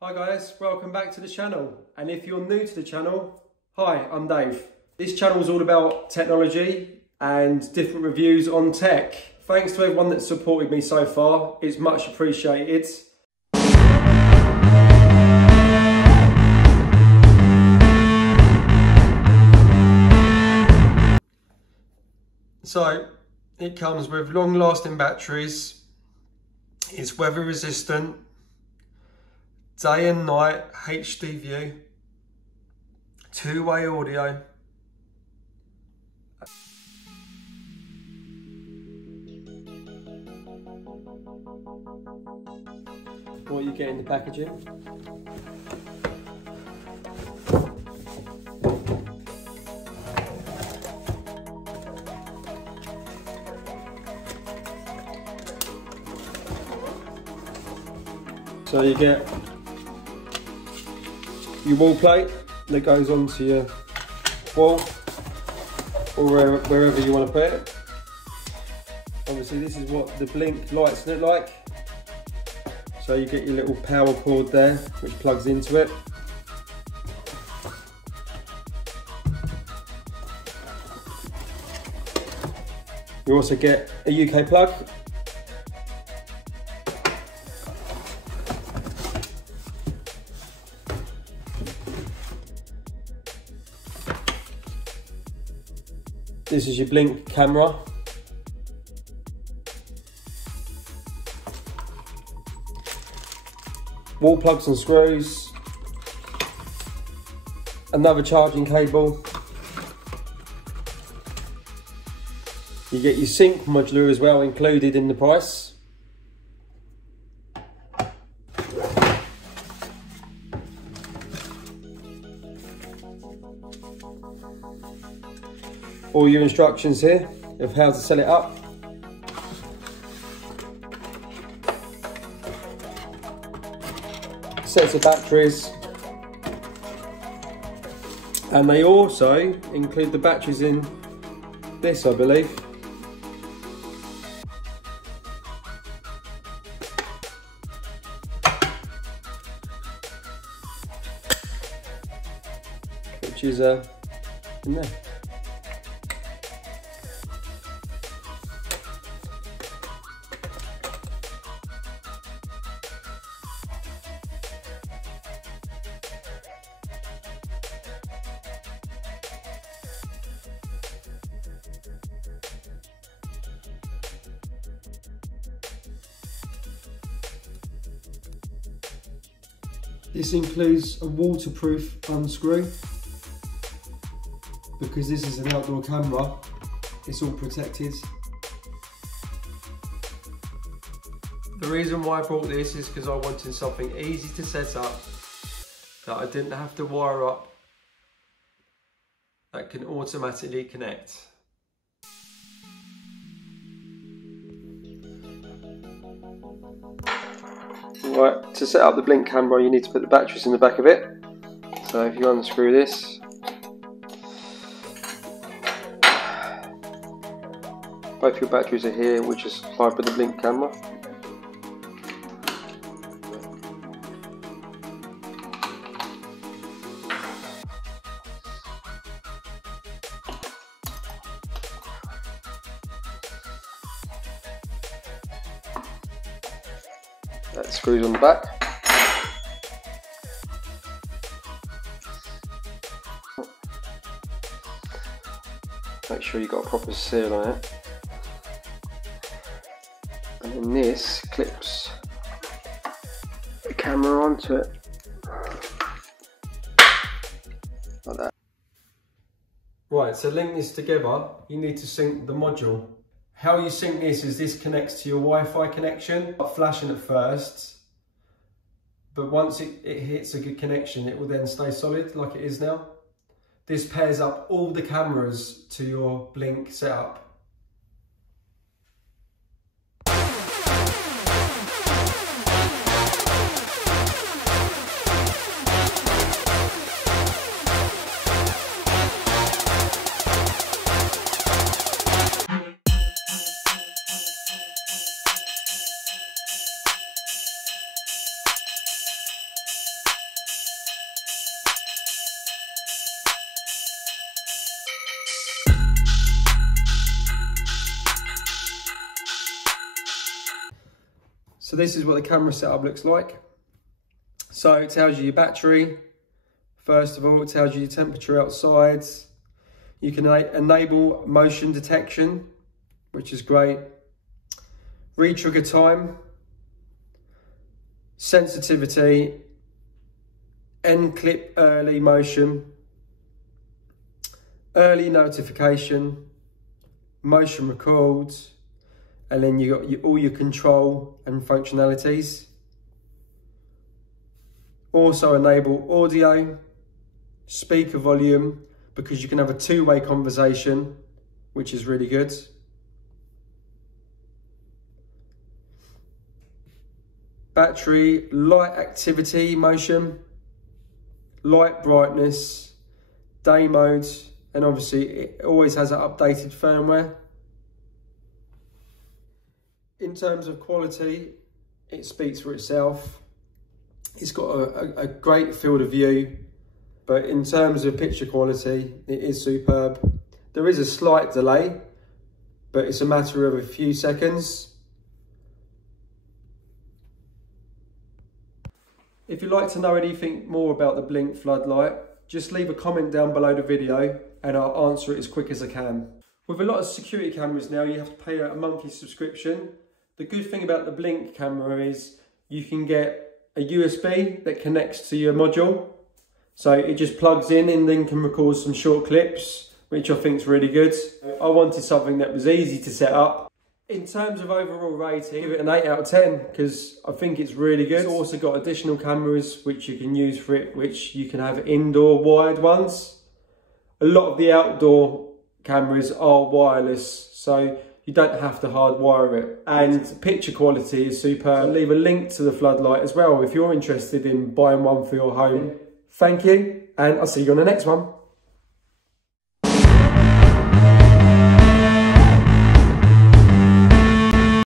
Hi guys, welcome back to the channel. And if you're new to the channel, hi, I'm Dave. This channel is all about technology and different reviews on tech. Thanks to everyone that's supported me so far, it's much appreciated. So, it comes with long-lasting batteries, it's weather resistant, day and night HD view, two-way audio. What you get in the packaging? So you get your wall plate that goes onto your wall or wherever you want to put it. Obviously this is what the blink lights look like. So you get your little power cord there which plugs into it. You also get a UK plug. This is your blink camera. Wall plugs and screws. Another charging cable. You get your sync module as well included in the price. All your instructions here of how to set it up. Sets of batteries. And they also include the batteries in this, I believe. Which is in there. This includes a waterproof unscrew. Because this is an outdoor camera, it's all protected. The reason why I brought this is because I wanted something easy to set up, that I didn't have to wire up, that can automatically connect. Right, to set up the blink camera you need to put the batteries in the back of it. So if you unscrew this, both your batteries are here, which is supplied with the blink camera. That screws on the back. Make sure you've got a proper seal on it. And then this clips the camera onto it. Like that. Right, to link this together, you need to sync the module. How you sync this is this connects to your Wi-Fi connection. Not flashing at first, but once it hits a good connection, it will then stay solid like it is now. This pairs up all the cameras to your blink setup. this is what the camera setup looks like. So it tells you your battery. First of all, it tells you your temperature outside. You can enable motion detection, which is great. Re-trigger time, sensitivity, end clip early motion, early notification, motion record, and then you got all your control and functionalities. Also enable audio, speaker volume, because you can have a two-way conversation, which is really good. Battery, light activity motion, light brightness, day mode, and obviously it always has an updated firmware. In terms of quality, it speaks for itself. It's got a great field of view, but in terms of picture quality, it is superb. There is a slight delay, but it's a matter of a few seconds. If you'd like to know anything more about the Blink floodlight, just leave a comment down below the video and I'll answer it as quick as I can. With a lot of security cameras now, you have to pay a monthly subscription. The good thing about the Blink camera is you can get a USB that connects to your module. So it just plugs in and then can record some short clips, which I think is really good. I wanted something that was easy to set up. In terms of overall rating, give it an 8 out of 10 because I think it's really good. It's also got additional cameras which you can use for it, which you can have indoor wired ones. A lot of the outdoor cameras are wireless, so you don't have to hardwire it. And picture quality is superb. I'll leave a link to the floodlight as well if you're interested in buying one for your home. Thank you, and I'll see you on the next one.